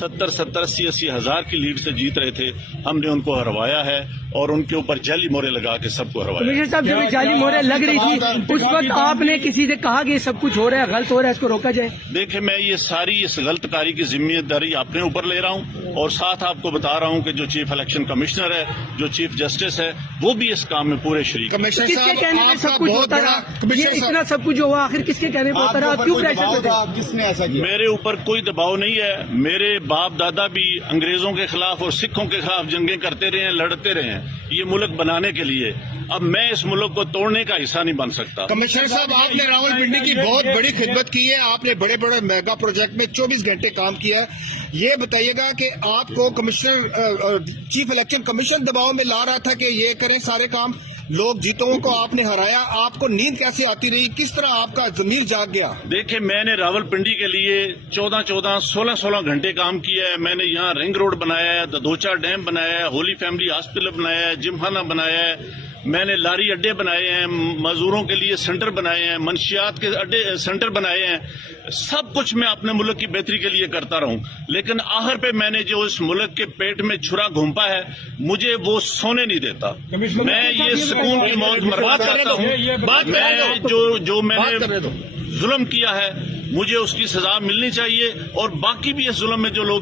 70-80 ہزار کی لیڈ سے جیت رہے تھے. ہم نے ان کو ہروایا ہے اور ان کے اوپر جعلی مہریں لگا کے سب کو ہروایا. کمشنر صاحب جب جعلی مہریں لگ رہی تھی اس وقت آپ نے کسی سے کہا کہ یہ سب کچھ ہو رہا ہے، غلط ہو رہا ہے، اس کو روکا جائے؟ دیکھیں، میں یہ ساری اس غلط کاری کی ذمہ داری اپنے اوپر لے رہا ہوں اور ساتھ آپ کو بتا رہا ہوں کہ جو چیف الیکشن کمشنر ہے، جو چیف جسٹس ہے، وہ بھی اس کام میں پورے شریک ہیں. کس کے کہنے پہ سب کچھ ہوتا رہا؟ یہ اتنا سب کچھ ہوا آخر کس کے کہنے پہ ہوتا رہا؟ کیوں پریشر تھا؟ کس نے ایسا کیا؟ میرے اوپر کوئی دباؤ نہیں ہے. میرے باپ دادا بھی انگریزوں کے خلاف اور سکھوں کے خلاف جنگیں کرتے رہے ہیں، لڑتے رہے ہیں یہ ملک بنانے کے لیے. اب میں اس ملک کو توڑنے کا حصہ نہیں بن سکتا. کمشنر صاحب، آپ نے راولپنڈی کی بہت بڑی خدمت کی ہے. آپ نے بڑے بڑے میگا پروجیکٹ میں 24 گھنٹے کام کیا ہے. یہ بتائیے گا کہ آپ کو کمشنر چیف الیکشن کمیشن دباؤ میں لا رہا تھا کہ یہ کریں سارے کام، لوگ جیتوں کو آپ نے ہرایا، آپ کو نیند کیسے آتی رہی؟ کس طرح آپ کا ضمیر جاگ گیا؟ دیکھیں، میں نے راولپنڈی کے لیے 16 گھنٹے کام کیا ہے. میں نے یہاں رنگ روڈ بنایا ہے، ددوچا ڈیم بنایا ہے، ہولی فیملی ہاسپٹل بنایا ہے، جم خانہ بنایا ہے. میں نے لاری اڈے بنائے ہیں، مزدوروں کے لیے سینٹر بنائے ہیں، منشیات کے اڈے سینٹر بنائے ہیں. سب کچھ میں اپنے ملک کی بہتری کے لیے کرتا رہوں، لیکن آخر پہ میں نے جو اس ملک کے پیٹ میں چھرا گھونپا ہے، مجھے وہ سونے نہیں دیتا. میں یہ سکون کی موت مرنا چاہتا ہوں. میں جو میں نے ظلم کیا ہے، مجھے اس کی سزا ملنی چاہیے، اور باقی بھی اس ظلم میں جو لوگ